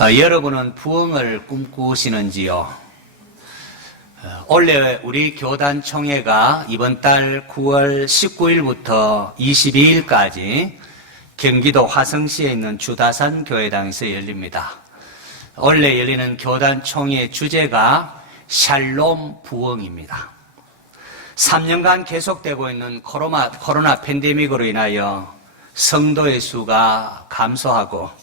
여러분은 부흥을 꿈꾸시는지요? 원래 우리 교단 총회가 이번 달 9월 19일부터 22일까지 경기도 화성시에 있는 주다산 교회당에서 열립니다. 원래 열리는 교단 총회 주제가 샬롬 부흥입니다. 3년간 계속되고 있는 코로나 팬데믹으로 인하여 성도의 수가 감소하고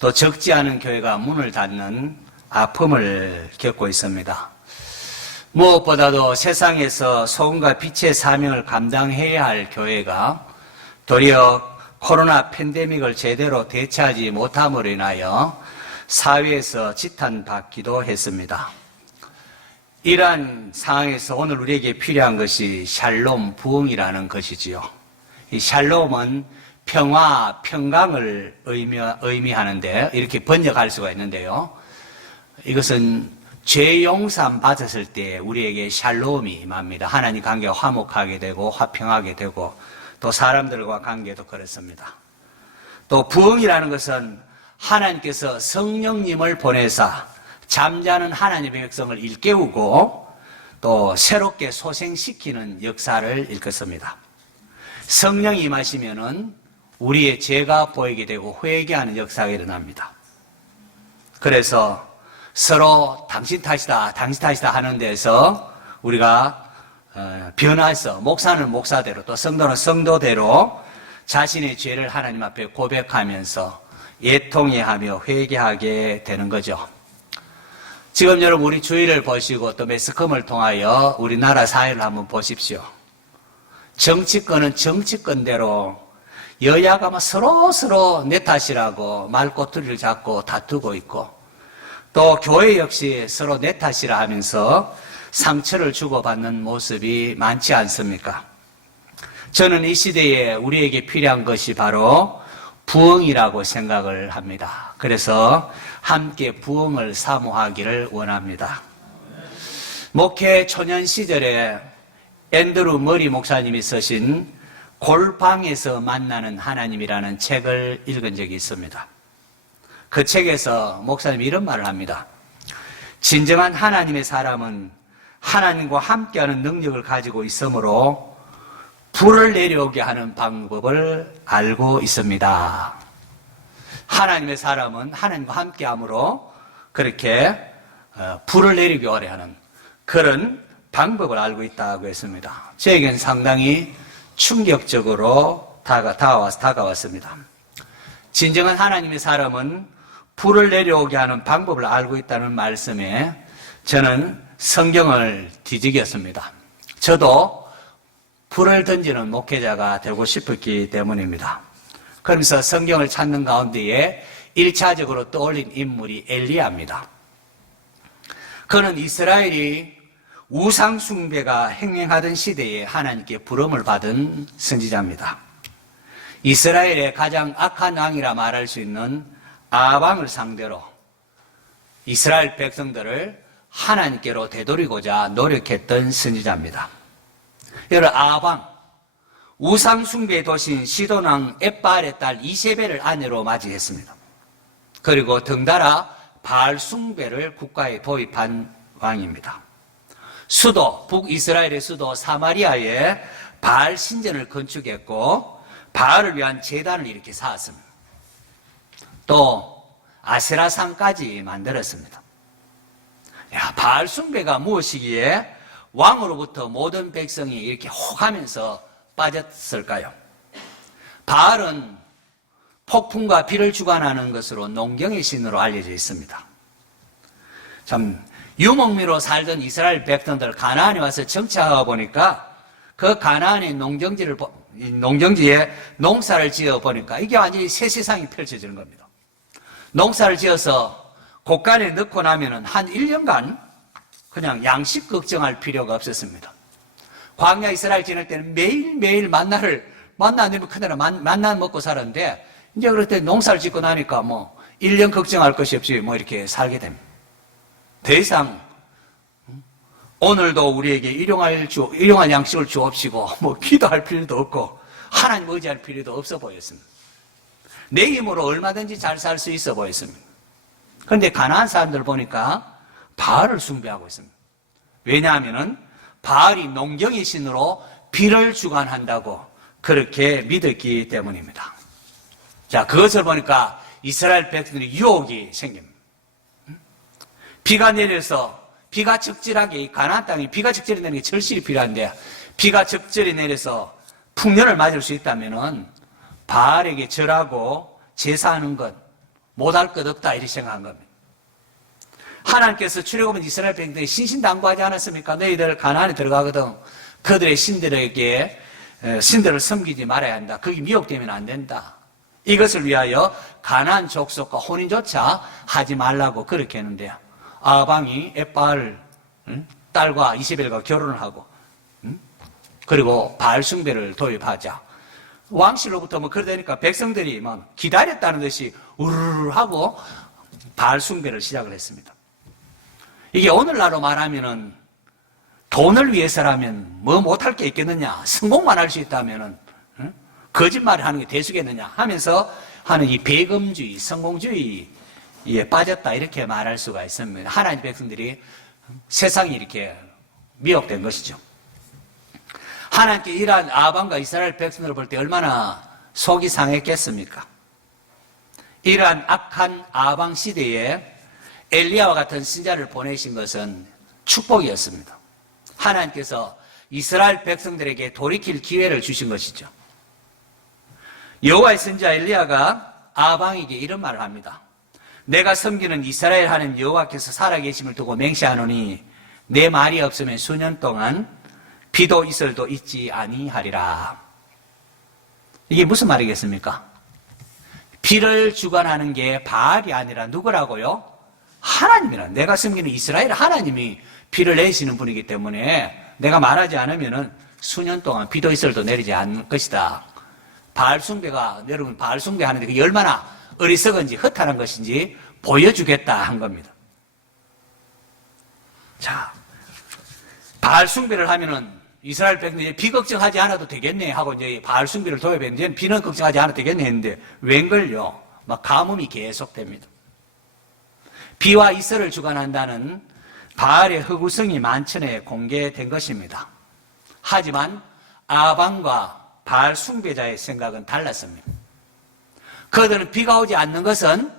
또 적지 않은 교회가 문을 닫는 아픔을 겪고 있습니다. 무엇보다도 세상에서 소금과 빛의 사명을 감당해야 할 교회가 도리어 코로나 팬데믹을 제대로 대처하지 못함으로 인하여 사회에서 지탄받기도 했습니다. 이러한 상황에서 오늘 우리에게 필요한 것이 샬롬 부흥이라는 것이지요. 이 샬롬은 평화, 평강을 의미하는데 이렇게 번역할 수가 있는데요. 이것은 죄 용서 받았을 때 우리에게 샬롬이 임합니다. 하나님 관계가 화목하게 되고 화평하게 되고 또 사람들과 관계도 그렇습니다. 또 부흥이라는 것은 하나님께서 성령님을 보내사 잠자는 하나님의 백성을 일깨우고 또 새롭게 소생시키는 역사를 일컫습니다. 성령이 임하시면은 우리의 죄가 보이게 되고 회개하는 역사가 일어납니다. 그래서 서로 당신 탓이다 하는 데서 우리가 변화해서 목사는 목사대로 또 성도는 성도대로 자신의 죄를 하나님 앞에 고백하면서 애통해하며 회개하게 되는 거죠. 지금 여러분 우리 주위를 보시고 또 매스컴을 통하여 우리나라 사회를 한번 보십시오. 정치권은 정치권대로 여야가 막 서로 내 탓이라고 말꼬투리를 잡고 다투고 있고 또 교회 역시 서로 내 탓이라 하면서 상처를 주고받는 모습이 많지 않습니까? 저는 이 시대에 우리에게 필요한 것이 바로 부흥이라고 생각을 합니다. 그래서 함께 부흥을 사모하기를 원합니다. 목회 초년 시절에 앤드루 머리 목사님이 쓰신 골방에서 만나는 하나님이라는 책을 읽은 적이 있습니다. 그 책에서 목사님이 이런 말을 합니다. 진정한 하나님의 사람은 하나님과 함께하는 능력을 가지고 있으므로 불을 내려오게 하는 방법을 알고 있습니다. 하나님의 사람은 하나님과 함께함으로 그렇게 불을 내리게 하는 그런 방법을 알고 있다고 했습니다. 저에겐 상당히 충격적으로 다가왔습니다. 진정한 하나님의 사람은 불을 내려오게 하는 방법을 알고 있다는 말씀에 저는 성경을 뒤지겼습니다. 저도 불을 던지는 목회자가 되고 싶었기 때문입니다. 그러면서 성경을 찾는 가운데에 1차적으로 떠올린 인물이 엘리야입니다. 그는 이스라엘이 우상숭배가 행행하던 시대에 하나님께 부름을 받은 선지자입니다. 이스라엘의 가장 악한 왕이라 말할 수 있는 아합왕을 상대로 이스라엘 백성들을 하나님께로 되돌리고자 노력했던 선지자입니다. 여러분, 아합왕, 우상숭배의 도시인 시돈왕 엣바알의 딸 이세벨을 아내로 맞이했습니다. 그리고 덩달아 바알숭배를 국가에 도입한 왕입니다. 북이스라엘의 수도 사마리아에 바알 신전을 건축했고 바알을 위한 제단을 이렇게 쌓았습니다. 또 아세라상까지 만들었습니다. 바알 숭배가 무엇이기에 왕으로부터 모든 백성이 이렇게 혹하면서 빠졌을까요? 바알은 폭풍과 비를 주관하는 것으로 농경의 신으로 알려져 있습니다. 참 유목미로 살던 이스라엘 백성들 가나안에 와서 정착하고 보니까 그 가나안의 농경지에 농사를 지어 보니까 이게 완전히 새 세상이 펼쳐지는 겁니다. 농사를 지어서 곡간에 넣고 나면은 한 1년간 그냥 양식 걱정할 필요가 없었습니다. 광야 이스라엘 지낼 때는 매일매일 만나 아니면 그대로 만나 먹고 살았는데 이제 그럴 때 농사를 짓고 나니까 1년 걱정할 것이 없이 이렇게 살게 됩니다. 더 이상 오늘도 우리에게 일용할 양식을 주옵시고 기도할 필요도 없고 하나님 의지할 필요도 없어 보였습니다. 내 힘으로 얼마든지 잘 살 수 있어 보였습니다. 그런데 가나안 사람들 보니까 바알을 숭배하고 있습니다. 왜냐하면 바알이 농경의 신으로 비를 주관한다고 그렇게 믿었기 때문입니다. 자, 그것을 보니까 이스라엘 백성들이 유혹이 생깁니다. 비가 내려서 비가 적절하게 가나안 땅에 비가 적절히 내리는 게 절실히 필요한데 비가 적절히 내려서 풍년을 맞을 수 있다면은 바알에게 절하고 제사하는 것 못할 것 없다 이렇게 생각한 겁니다. 하나님께서 출애굽은 이스라엘 백성들이 신신당부하지 않았습니까? 너희들 가나안에 들어가거든 그들의 신들에게 신들을 섬기지 말아야 한다. 거기 미혹되면 안 된다. 이것을 위하여 가나안 족속과 혼인조차 하지 말라고 그렇게 했는데요. 아방이 엣바알 딸과 이세벨과 결혼을 하고 그리고 바알 숭배를 도입하자. 왕실로부터 뭐 그러다니까 백성들이 막 기다렸다는 듯이 우르르 하고 바알 숭배를 시작을 했습니다. 이게 오늘날로 말하면은 돈을 위해서라면 뭐 못할 게 있겠느냐, 성공만 할 수 있다면은 거짓말을 하는 게 대수겠느냐 하면서 하는 이 배금주의, 성공주의에 빠졌다 이렇게 말할 수가 있습니다. 하나님 백성들이 세상이 이렇게 미혹된 것이죠. 하나님께 이러한 아방과 이스라엘 백성들을 볼 때 얼마나 속이 상했겠습니까? 이러한 악한 아방 시대에 엘리야와 같은 신자를 보내신 것은 축복이었습니다. 하나님께서 이스라엘 백성들에게 돌이킬 기회를 주신 것이죠. 여호와의 선지자 엘리야가 아방에게 이런 말을 합니다. 내가 섬기는 이스라엘 하나님 여호와께서 살아계심을 두고 맹세하노니 내 말이 없으면 수년 동안 비도 이슬도 있지 아니하리라. 이게 무슨 말이겠습니까? 비를 주관하는 게 바알이 아니라 누구라고요? 하나님이라. 내가 섬기는 이스라엘 하나님이 비를 내시는 분이기 때문에 내가 말하지 않으면 수년 동안 비도 이슬도 내리지 않을 것이다. 바알 숭배가 여러분 바알 숭배하는데 그게 얼마나 어리석은지 허탈한 것인지 보여주겠다 한 겁니다. 자, 바알 숭배를 하면은 이스라엘 백성들이 비 걱정하지 않아도 되겠네 하고 이제 바알 숭배를 도입했는데 비는 걱정하지 않아도 되겠네 했는데 웬걸요? 막 가뭄이 계속됩니다. 비와 이슬을 주관한다는 바알의 허구성이 만천에 공개된 것입니다. 하지만 아방과 바알 숭배자의 생각은 달랐습니다. 그들은 비가 오지 않는 것은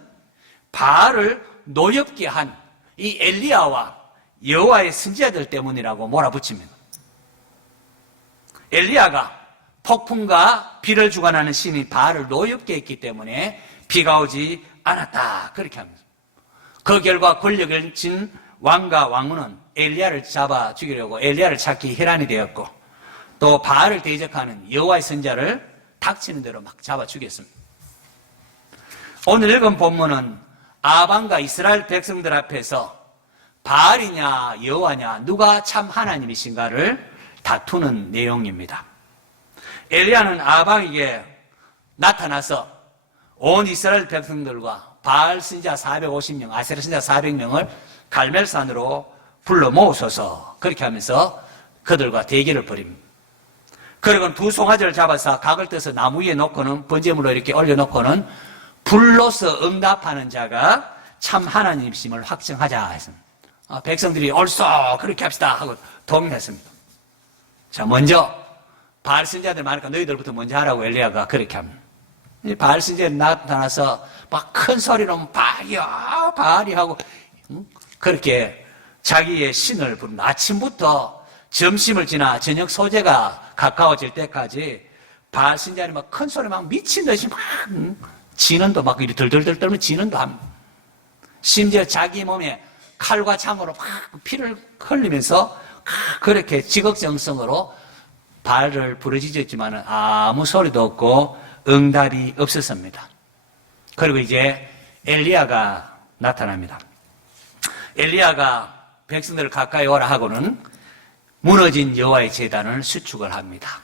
바알을 노엽게 한 이 엘리야와 여호와의 선지자들 때문이라고 몰아붙입니다. 엘리야가 폭풍과 비를 주관하는 신이 바알을 노엽게 했기 때문에 비가 오지 않았다 그렇게 합니다. 그 결과 권력을 진 왕과 왕후는 엘리야를 잡아 죽이려고 엘리야를 찾기 혈안이 되었고 또 바알을 대적하는 여호와의 선지자를 닥치는 대로 막 잡아 죽였습니다. 오늘 읽은 본문은 아방과 이스라엘 백성들 앞에서 바알이냐 여호와냐 누가 참 하나님이신가를 다투는 내용입니다. 엘리야는 아방에게 나타나서 온 이스라엘 백성들과 바알 선지자 450명, 아세라 선지자 400명을 갈멜산으로 불러 모으소서 그렇게 하면서 그들과 대결을 벌입니다. 그리고 두 송아지를 잡아서 각을 떠서 나무 위에 놓고는 번제물로 이렇게 올려놓고는 불로서 응답하는 자가 참 하나님이심을 확증하자 했습니다. 백성들이 옳소 그렇게 합시다 하고 동의했습니다. 자, 먼저 바알 선지자들 많으니까 너희들부터 먼저 하라고 엘리야가 그렇게 합니다. 바알 선지자들이 나타나서 막 큰 소리로 바알이야 바알이 하고 그렇게 자기의 신을 부릅니다. 아침부터 점심을 지나 저녁 소재가 가까워질 때까지 바알 선지자들이 막 큰 소리 막 미친 듯이 막 진언도 막 이렇게 덜덜덜 떨면 진언도 합니다. 심지어 자기 몸에 칼과 창으로 막 피를 흘리면서 그렇게 지극정성으로 발을 부르짖었지만 아무 소리도 없고 응답이 없었습니다. 그리고 이제 엘리야가 나타납니다. 엘리야가 백성들을 가까이 오라 하고는 무너진 여호와의 제단을 수축을 합니다.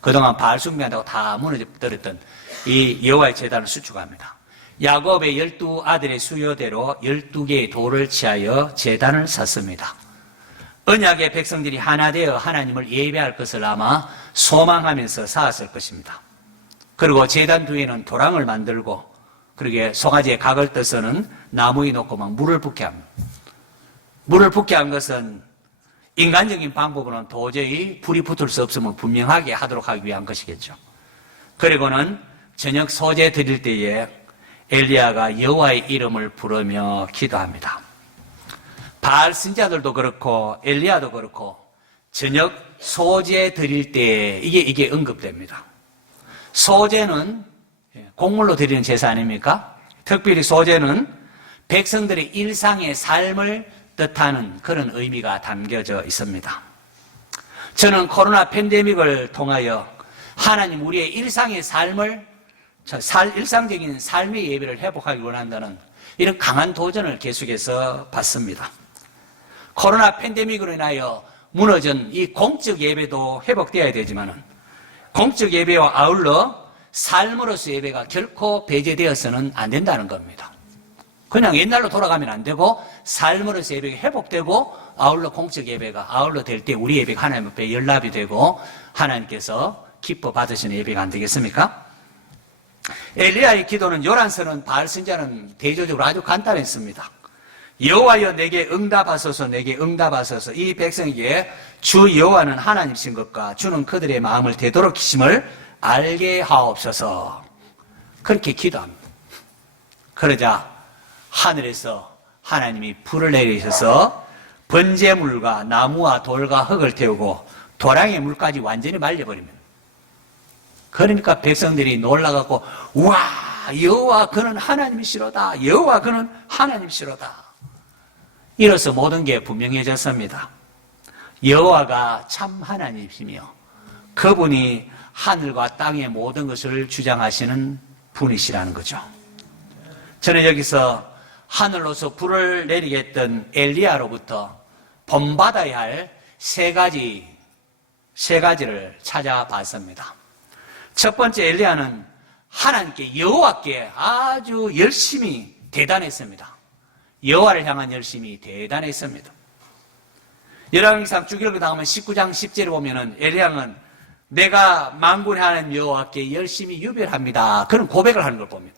그동안 바알 숭배한다고 다 무너져버렸던 이 여호와의 제단을 수축합니다. 야곱의 12아들의 수요대로 12개의 돌을 취하여 제단을 샀습니다. 언약의 백성들이 하나 되어 하나님을 예배할 것을 아마 소망하면서 쌓았을 것입니다. 그리고 제단 뒤에는 도랑을 만들고 그러게 송아지의 각을 떠서는 나무에 놓고 막 물을 붓게 합니다. 물을 붓게 한 것은 인간적인 방법으로는 도저히 불이 붙을 수 없으면 분명하게 하도록 하기 위한 것이겠죠. 그리고는 저녁 소재 드릴 때에 엘리야가 여호와의 이름을 부르며 기도합니다. 바알 신자들도 그렇고 엘리야도 그렇고 저녁 소재 드릴 때 이게 언급됩니다. 소재는 곡물로 드리는 제사 아닙니까? 특별히 소재는 백성들의 일상의 삶을 뜻하는 그런 의미가 담겨져 있습니다. 저는 코로나 팬데믹을 통하여 하나님 우리의 일상의 삶을 일상적인 삶의 예배를 회복하기 원한다는 이런 강한 도전을 계속해서 받습니다. 코로나 팬데믹으로 인하여 무너진 이 공적 예배도 회복되어야 되지만 공적 예배와 아울러 삶으로서 예배가 결코 배제되어서는 안 된다는 겁니다. 그냥 옛날로 돌아가면 안 되고 삶으로서 예배가 회복되고 아울러 공적 예배가 아울러 될 때 우리 예배가 하나님 앞에 연락이 되고 하나님께서 기뻐 받으시는 예배가 안 되겠습니까? 엘리야의 기도는 요란스러운 바알 선지자는 대조적으로 아주 간단했습니다. 여호와여 내게 응답하소서 내게 응답하소서. 이 백성에게 주 여호와는 하나님이신 것과 주는 그들의 마음을 되도록이심을 알게 하옵소서. 그렇게 기도합니다. 그러자 하늘에서 하나님이 불을 내리셔서 번제물과 나무와 돌과 흙을 태우고 도랑의 물까지 완전히 말려버립니다. 그러니까 백성들이 놀라갖고 우와 여호와 그는 하나님이시로다. 여호와 그는 하나님이시로다. 이로써 모든 게 분명해졌습니다. 여호와가 참 하나님이시며 그분이 하늘과 땅의 모든 것을 주장하시는 분이시라는 거죠. 저는 여기서 하늘로서 불을 내리게 했던 엘리야로부터 본받아야 할 세 가지를 찾아봤습니다. 첫 번째 엘리야는 하나님께 여호와께 아주 열심히 대단했습니다. 여호와를 향한 열심이 대단했습니다. 열왕기상 주기록에 나오면 19장 10절에 보면은 엘리야는 내가 만군의 하나님 여호와께 열심히 유별합니다. 그런 고백을 하는 걸 봅니다.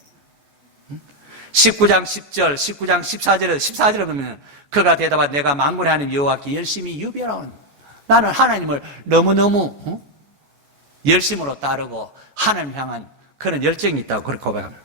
19장 10절, 19장 14절에 보면 그가 대답하되 내가 만군의 하나님 여호와께 열심히 유별하는 나는 하나님을 너무너무 열심으로 따르고 하나님 향한 그런 열정이 있다고 그렇게 고백합니다.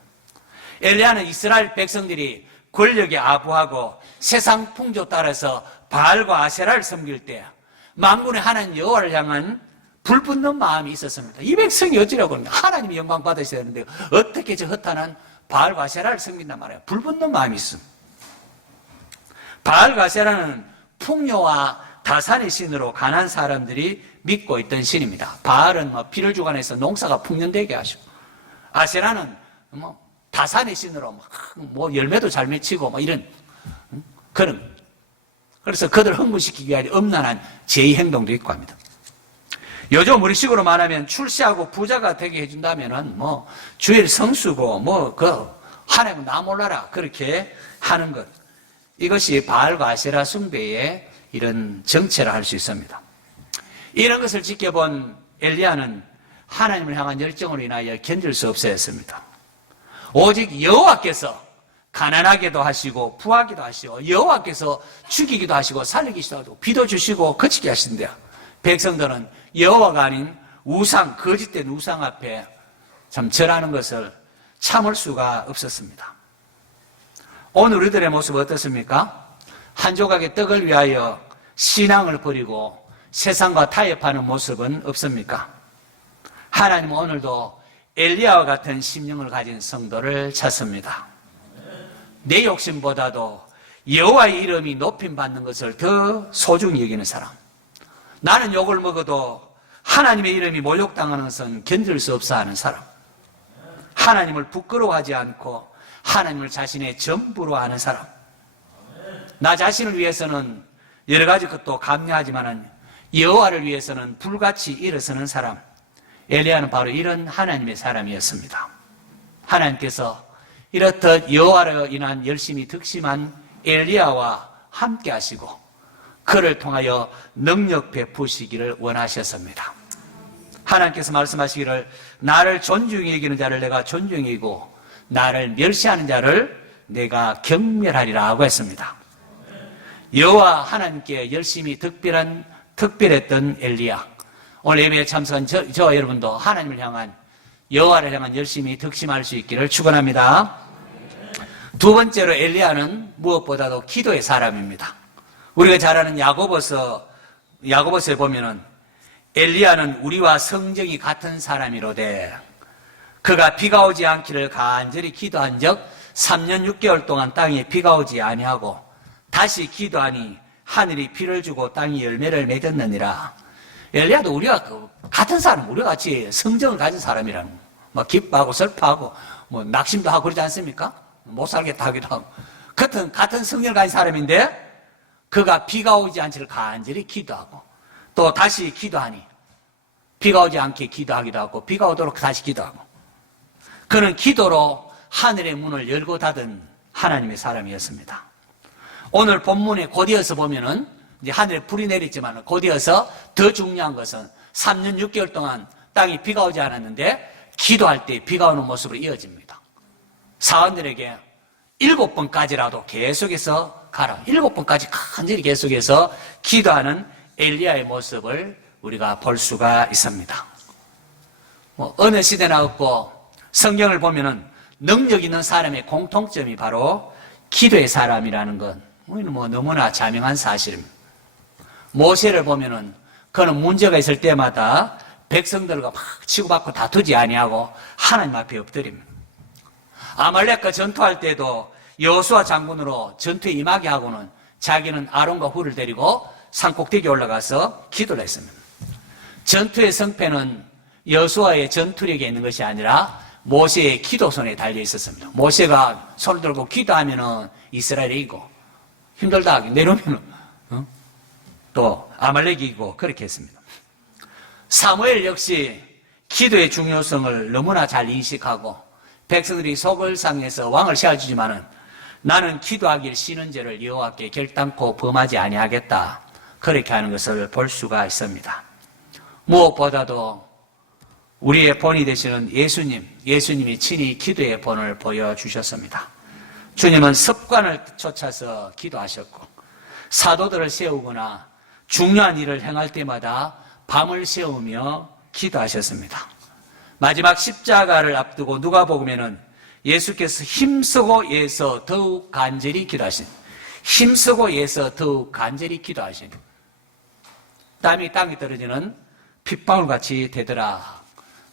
엘리야는 이스라엘 백성들이 권력에 아부하고 세상 풍조 따라서 바알과 아세라를 섬길 때 만군의 하나님 여호와를 향한 불붙는 마음이 있었습니다. 이 백성이 어찌라고 합니까? 하나님이 영광 받으셔야 되는데 어떻게 저 허탄한 바알과 아세라를 섬긴단 말이에요. 불붙는 마음이 있습니다. 바알과 아세라는 풍요와 다산의 신으로 가난한 사람들이 믿고 있던 신입니다. 바알은 피를 주관해서 농사가 풍년되게 하시고 아세라는 다산의 신으로 열매도 잘 맺히고 이런 그런 그래서 그들 흥분시키기 위한 엄란한 제의 행동도 있고 합니다. 요즘 우리식으로 말하면 출세하고 부자가 되게 해준다면은 주일 성수고 하나님은 나 몰라라 그렇게 하는 것 이것이 바알과 아세라 숭배의 이런 정체라 할 수 있습니다. 이런 것을 지켜본 엘리야는 하나님을 향한 열정으로 인하여 견딜 수 없었습니다. 오직 여호와께서 가난하게도 하시고 부하기도 하시고 여호와께서 죽이기도 하시고 살리기도 하시고 비도 주시고 거치게 하신대요. 백성들은 여호와가 아닌 우상, 거짓된 우상 앞에 참 절하는 것을 참을 수가 없었습니다. 오늘 우리들의 모습은 어떻습니까? 한 조각의 떡을 위하여 신앙을 버리고 세상과 타협하는 모습은 없습니까? 하나님은 오늘도 엘리야와 같은 심령을 가진 성도를 찾습니다. 내 욕심보다도 여호와의 이름이 높임받는 것을 더 소중히 여기는 사람. 나는 욕을 먹어도 하나님의 이름이 모욕당하는 것은 견딜 수 없어 하는 사람. 하나님을 부끄러워하지 않고 하나님을 자신의 전부로 하는 사람. 나 자신을 위해서는 여러 가지 것도 감내하지만 여호와를 위해서는 불같이 일어서는 사람. 엘리야는 바로 이런 하나님의 사람이었습니다. 하나님께서 이렇듯 여호와로 인한 열심히 득심한 엘리야와 함께 하시고 그를 통하여 능력 베푸시기를 원하셨습니다. 하나님께서 말씀하시기를 나를 존중히 여기는 자를 내가 존중히 여기고 나를 멸시하는 자를 내가 경멸하리라고 했습니다. 여호와 하나님께 열심히 특별했던 엘리야. 오늘 예배에 참석한 저와 여러분도 하나님을 향한, 여호와를 향한 열심히 득심할 수 있기를 축원합니다. 두 번째로 엘리야는 무엇보다도 기도의 사람입니다. 우리가 잘 아는 야고보서에 보면은 엘리야는 우리와 성정이 같은 사람이로되 그가 비가 오지 않기를 간절히 기도한 적 3년 6개월 동안 땅에 비가 오지 아니하고 다시 기도하니 하늘이 비를 주고 땅이 열매를 맺었느니라. 엘리야도 우리가 같은 사람, 우리가 같이 성정을 가진 사람이라는 거. 막 기뻐하고 슬퍼하고 뭐 낙심도 하고 그러지 않습니까? 못 살겠다 하기도 하고 같은 성령을 가진 사람인데 그가 비가 오지 않기를 간절히 기도하고 또 다시 기도하니 비가 오지 않게 기도하기도 하고 비가 오도록 다시 기도하고 그는 기도로 하늘의 문을 열고 닫은 하나님의 사람이었습니다. 오늘 본문에 곧이어서 보면은 이제 하늘에 불이 내리지만 곧이어서 더 중요한 것은 3년 6개월 동안 땅에 비가 오지 않았는데 기도할 때 비가 오는 모습으로 이어집니다. 사원들에게 7번까지라도 계속해서 가라. 7번까지 간절히 계속해서 기도하는 엘리야의 모습을 우리가 볼 수가 있습니다. 어느 시대나 없고 성경을 보면은 능력 있는 사람의 공통점이 바로 기도의 사람이라는 건 우리는 너무나 자명한 사실입니다. 모세를 보면은 그는 문제가 있을 때마다 백성들과 막 치고받고 다투지 아니하고 하나님 앞에 엎드립니다. 아말렉과 전투할 때도 여호수아 장군으로 전투에 임하게 하고는 자기는 아론과 훌을 데리고 산꼭대기에 올라가서 기도를 했습니다. 전투의 성패는 여호수아의 전투력에 있는 것이 아니라 모세의 기도손에 달려 있었습니다. 모세가 손을 들고 기도하면은 이스라엘이 이기고 힘들다 하게 내려오면은 또 아말렉이 이기고 그렇게 했습니다. 사무엘 역시 기도의 중요성을 너무나 잘 인식하고 백성들이 속을 상해서 왕을 세워주지만은 나는 기도하길 쉬는 죄를 여호와께 결단코 범하지 아니하겠다. 그렇게 하는 것을 볼 수가 있습니다. 무엇보다도 우리의 본이 되시는 예수님이 친히 기도의 본을 보여주셨습니다. 주님은 습관을 쫓아서 기도하셨고 사도들을 세우거나 중요한 일을 행할 때마다 밤을 새우며 기도하셨습니다. 마지막 십자가를 앞두고 누가복음에는 예수께서 힘쓰고 애써 더욱 간절히 기도하신, 힘쓰고 애써 더욱 간절히 기도하신, 땀이 땅에 떨어지는 핏방울같이 되더라.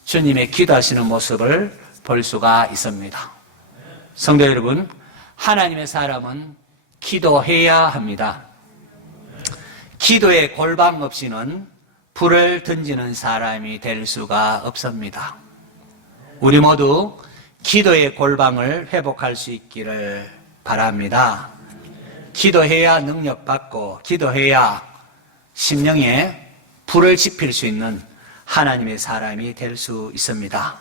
주님의 기도하시는 모습을 볼 수가 있습니다. 성도 여러분, 하나님의 사람은 기도해야 합니다. 기도의 골방 없이는 불을 던지는 사람이 될 수가 없습니다. 우리 모두 기도의 골방을 회복할 수 있기를 바랍니다. 기도해야 능력받고 기도해야 심령에 불을 지필 수 있는 하나님의 사람이 될 수 있습니다.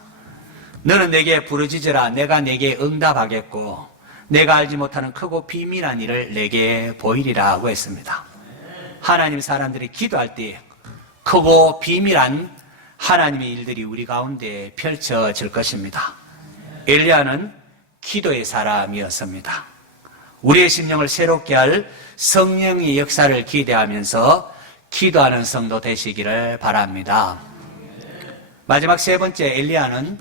너는 내게 부르짖으라. 내가 내게 응답하겠고 내가 알지 못하는 크고 비밀한 일을 내게 보이리라고 했습니다. 하나님 사람들이 기도할 때 크고 비밀한 하나님의 일들이 우리 가운데 펼쳐질 것입니다. 엘리야는 기도의 사람이었습니다. 우리의 심령을 새롭게 할 성령의 역사를 기대하면서 기도하는 성도 되시기를 바랍니다. 마지막 세 번째, 엘리야는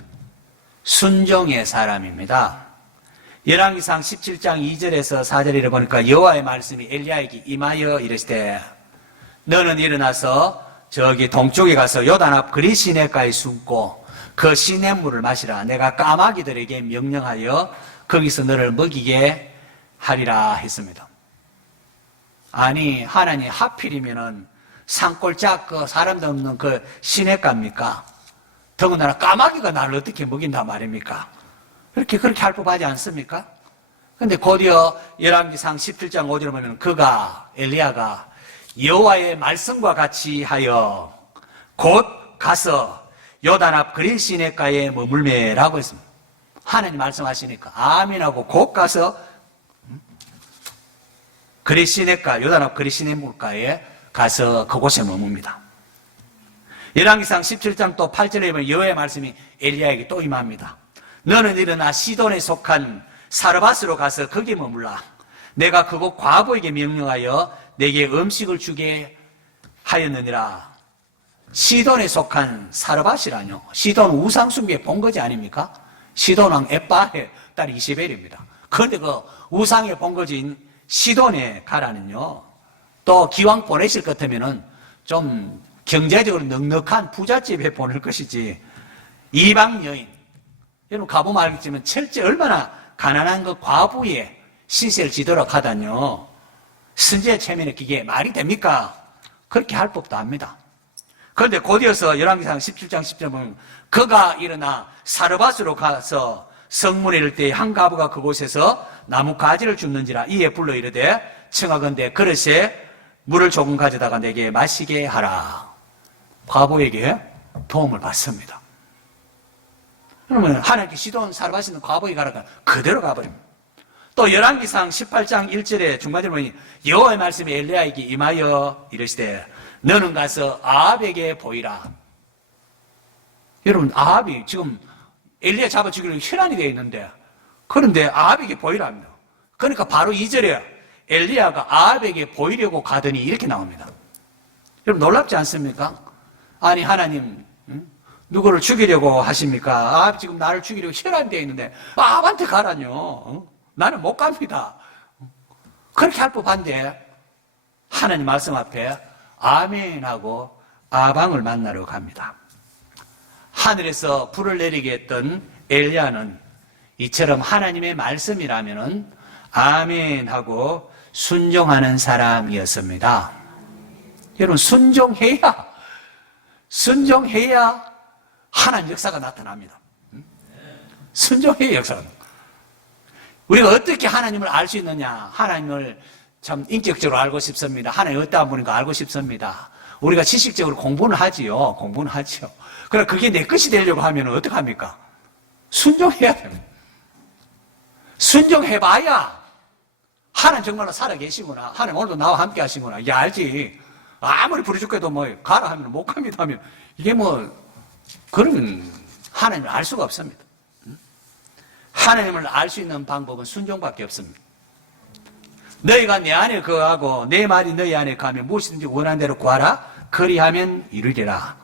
순종의 사람입니다. 열왕기상 17장 2절에서 4절을 보니까 여호와의 말씀이 엘리야에게 임하여 이르시되 너는 일어나서 저기 동쪽에 가서 요단 앞 그리 시내가에 숨고 그 시냇물을 마시라. 내가 까마귀들에게 명령하여 거기서 너를 먹이게 하리라 했습니다. 아니 하나님 하필이면은 산골짝 그 사람도 없는 그 시냇가입니까? 더군다나 까마귀가 나를 어떻게 먹인단 말입니까? 그렇게 할 법하지 않습니까? 근데 곧이어 열왕기상 17장 5절을 보면 엘리야가 여호와의 말씀과 같이 하여 곧 가서 요단 앞 그린 시냇가에 머물매라고 했습니다. 하나님 말씀하시니까 아멘하고 곧 가서 그린 시냇가, 요단 앞 그린 시냇물가에 가서 그곳에 머뭅니다. 열왕기상 17장 또 8절에 보면 여호와의 말씀이 엘리야에게 또 임합니다. 너는 일어나 시돈에 속한 사르밧으로 가서 거기 머물라. 내가 그곳 과부에게 명령하여 내게 음식을 주게 하였느니라. 시돈에 속한 사르밧이라뇨. 시돈 우상숭배 본거지 아닙니까? 시돈 왕 에빠의 딸 이세벨입니다. 그런데 그 우상의 본거지인 시돈에 가라는요. 또 기왕 보내실 것 같으면은 좀 경제적으로 넉넉한 부잣집에 보낼 것이지, 이방 여인, 여러분 가보면 알겠지만 철제 얼마나 가난한 그 과부의 신세를 지도록 하다뇨. 선지자 체면에 그게 말이 됩니까? 그렇게 할 법도 합니다. 그런데 곧이어서 열왕기상 17장 10절 보면 그가 일어나 사르밧으로 가서 성문에 이를 때 한 과부가 그곳에서 나무 가지를 줍는지라. 이에 불러 이르되 청하건대 그릇에 물을 조금 가져다가 내게 마시게 하라. 과부에게 도움을 받습니다. 그러면 하나님께 시돈 사르밧 있는 과부에게 가라가 그대로 가버립니다. 또 열왕기상 18장 1절에 중간절에 보니 여호와의 말씀이 엘리야에게 임하여 이르시되 너는 가서 아합에게 보이라. 여러분 아합이 지금 엘리야 잡아 죽이려고 혈안이 되어 있는데, 그런데 아합에게 보이라 합니다. 그러니까 바로 2절에 엘리야가 아합에게 보이려고 가더니 이렇게 나옵니다. 여러분 놀랍지 않습니까? 아니 하나님 누구를 죽이려고 하십니까? 아합 지금 나를 죽이려고 혈안이 되어 있는데 아합한테 가라뇨. 나는 못 갑니다. 그렇게 할 법한데 하나님 말씀 앞에 아멘하고 아방을 만나러 갑니다. 하늘에서 불을 내리게 했던 엘리야는 이처럼 하나님의 말씀이라면은 아멘하고 순종하는 사람이었습니다. 여러분 순종해야 하나님 역사가 나타납니다. 순종해야 역사가 나타납니다. 우리가 어떻게 하나님을 알 수 있느냐? 하나님을 참 인격적으로 알고 싶습니다. 하나님 어떠한 분인가 알고 싶습니다. 우리가 지식적으로 공부는 하지요. 그러나 그게 내 것이 되려고 하면 어떡합니까? 순종해야 됩니다. 순종해봐야 하나님 정말로 살아계시구나. 하나님 오늘도 나와 함께 하시구나. 이게 알지. 아무리 부르짖고도 뭐 가라 하면 못 갑니다 하면 이게 뭐 그런 하나님을 알 수가 없습니다. 하나님을 알 수 있는 방법은 순종밖에 없습니다. 너희가 내 안에 거하고 내 말이 너희 안에 거하면 무엇이든지 원하는 대로 구하라. 그리하면 이루리라.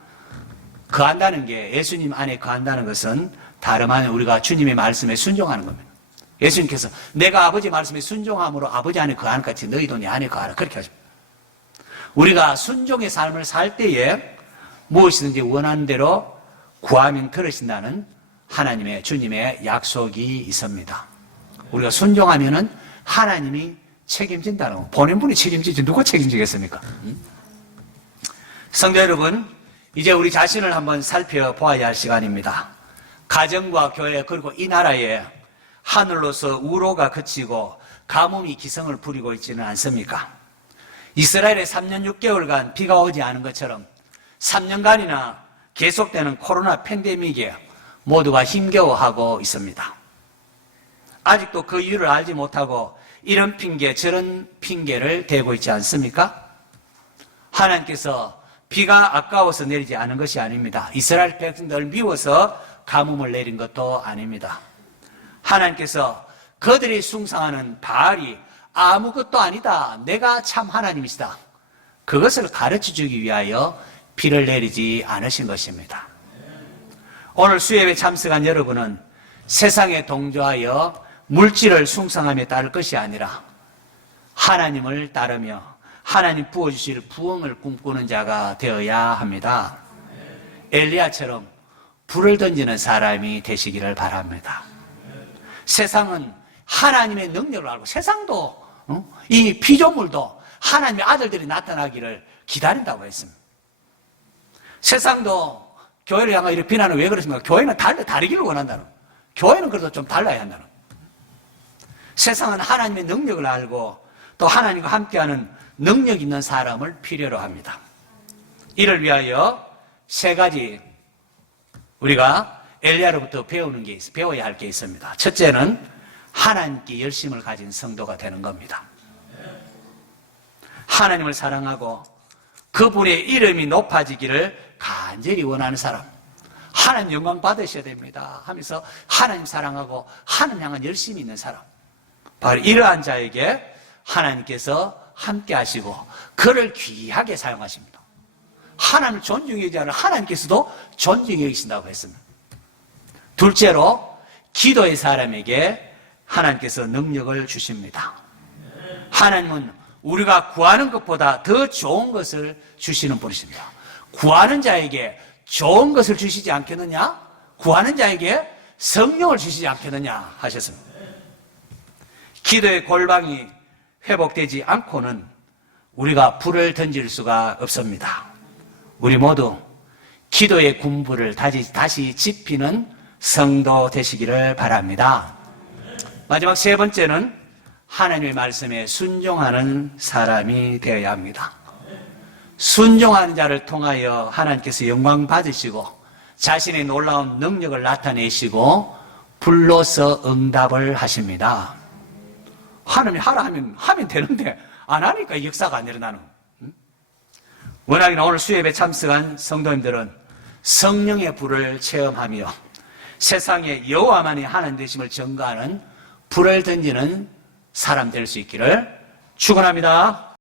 거한다는 게, 예수님 안에 거한다는 것은 다름 아닌 우리가 주님의 말씀에 순종하는 겁니다. 예수님께서 내가 아버지 말씀에 순종함으로 아버지 안에 거하는 것 같이 너희도 내 안에 거하라. 그렇게 하십니다. 우리가 순종의 삶을 살 때에 무엇이든지 원하는 대로 구하면 들으신다는 하나님의, 주님의 약속이 있습니다. 우리가 순종하면은 하나님이 책임진다는 거. 보낸 분이 책임지지 누가 책임지겠습니까? 성도 여러분, 이제 우리 자신을 한번 살펴보아야 할 시간입니다. 가정과 교회 그리고 이 나라에 하늘로서 우로가 그치고 가뭄이 기성을 부리고 있지는 않습니까? 이스라엘에 3년 6개월간 비가 오지 않은 것처럼 3년간이나 계속되는 코로나 팬데믹에 모두가 힘겨워하고 있습니다. 아직도 그 이유를 알지 못하고 이런 핑계 저런 핑계를 대고 있지 않습니까? 하나님께서 비가 아까워서 내리지 않은 것이 아닙니다. 이스라엘 백성들을 미워서 가뭄을 내린 것도 아닙니다. 하나님께서 그들이 숭상하는 바알이 아무것도 아니다. 내가 참 하나님이시다. 그것을 가르쳐주기 위하여 비를 내리지 않으신 것입니다. 오늘 수협에 참석한 여러분은 세상에 동조하여 물질을 숭상함에 따를 것이 아니라 하나님을 따르며 하나님 부어주실 부흥을 꿈꾸는 자가 되어야 합니다. 엘리야처럼 불을 던지는 사람이 되시기를 바랍니다. 세상은 하나님의 능력을 알고, 세상도 이 피조물도 하나님의 아들들이 나타나기를 기다린다고 했습니다. 세상도 교회를 향하여 이렇게 비난을 왜 그러십니까? 교회는 다르기를 원한다는, 교회는 그래도 좀 달라야 한다는. 세상은 하나님의 능력을 알고 또 하나님과 함께하는 능력 있는 사람을 필요로 합니다. 이를 위하여 세 가지 우리가 엘리야로부터 배워야 할 게 있습니다. 첫째는 하나님께 열심을 가진 성도가 되는 겁니다. 하나님을 사랑하고 그분의 이름이 높아지기를 간절히 원하는 사람, 하나님 영광 받으셔야 됩니다 하면서 하나님 사랑하고 하나님 향한 열심히 있는 사람, 바로 이러한 자에게 하나님께서 함께 하시고 그를 귀하게 사용하십니다. 하나님을 존중해 주지 않은 하나님께서도 존중해 주신다고 했습니다. 둘째로 기도의 사람에게 하나님께서 능력을 주십니다. 하나님은 우리가 구하는 것보다 더 좋은 것을 주시는 분이십니다. 구하는 자에게 좋은 것을 주시지 않겠느냐? 구하는 자에게 성령을 주시지 않겠느냐 하셨습니다. 기도의 골방이 회복되지 않고는 우리가 불을 던질 수가 없습니다. 우리 모두 기도의 군부를 다시 지피는 성도 되시기를 바랍니다. 마지막 세 번째는 하나님의 말씀에 순종하는 사람이 되어야 합니다. 순종하는 자를 통하여 하나님께서 영광 받으시고 자신의 놀라운 능력을 나타내시고 불로서 응답을 하십니다. 하나님이 하라 하면 되는데 안 하니까 역사가 안 일어나는. 워낙이나 오늘 수협에 참석한 성도님들은 성령의 불을 체험하며 세상에 여호와만이 하나님 되심을 증거하는 불을 던지는 사람 될 수 있기를 축원합니다.